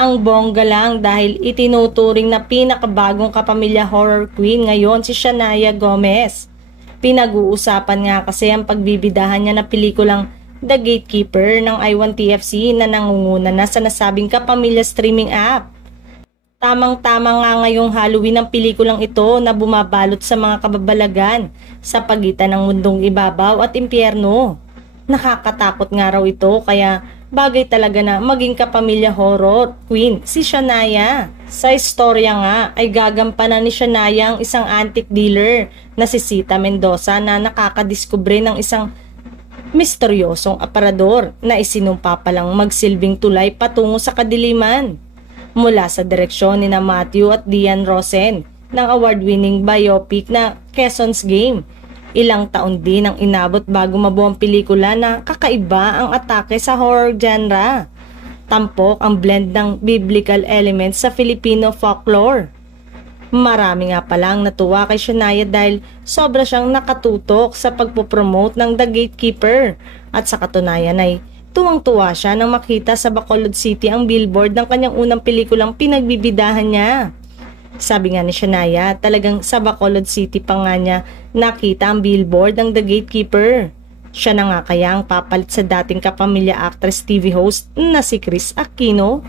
Ang bongga lang dahil itinuturing na pinakabagong kapamilya horror queen ngayon si Shania Gomez. Pinag-uusapan nga kasi ang pagbibidahan niya na pelikulang The Gatekeeper ng I1TFC na nangunguna na sa nasabing kapamilya streaming app. Tamang-tama nga ngayong Halloween ang pelikulang ito na bumabalot sa mga kababalagan sa pagitan ng mundong ibabaw at impyerno. Nakakatakot nga raw ito kaya bagay talaga na maging kapamilya horror queen si Shania. Sa istorya nga ay gagampanan ni Shania ang isang antique dealer na si Sita Mendoza na nakakadiskubre ng isang misteryosong aparador na isinumpa palang magsilbing tulay patungo sa kadiliman. Mula sa direksyon ni Matthew at Dian Rosen ng award-winning biopic na Quezon's Game. Ilang taon din ang inabot bago mabuo ang pelikula na kakaiba ang atake sa horror genre. Tampok ang blend ng biblical elements sa Filipino folklore. Marami nga palang natuwa kay Shania dahil sobra siyang nakatutok sa pagpopromote ng The Gatekeeper at sa katunayan ay tuwang-tuwa siya nang makita sa Bacolod City ang billboard ng kanyang unang pelikulang pinagbibidahan niya. Sabi nga ni Shania, talagang sa Bacolod City pa nga niya nakita ang billboard ng The Gatekeeper. Siya na nga kaya ang papalit sa dating kapamilya actress TV host na si Chris Aquino.